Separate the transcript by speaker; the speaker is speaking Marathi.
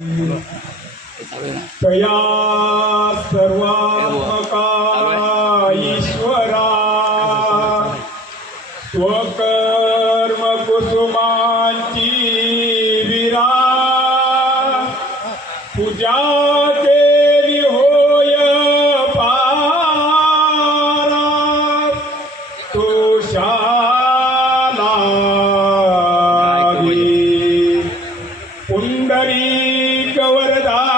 Speaker 1: तया सर्वात्मका ईश्वरा. स्वकर्म कुसुमांची विरा. पूजा पुंडरी कवरदा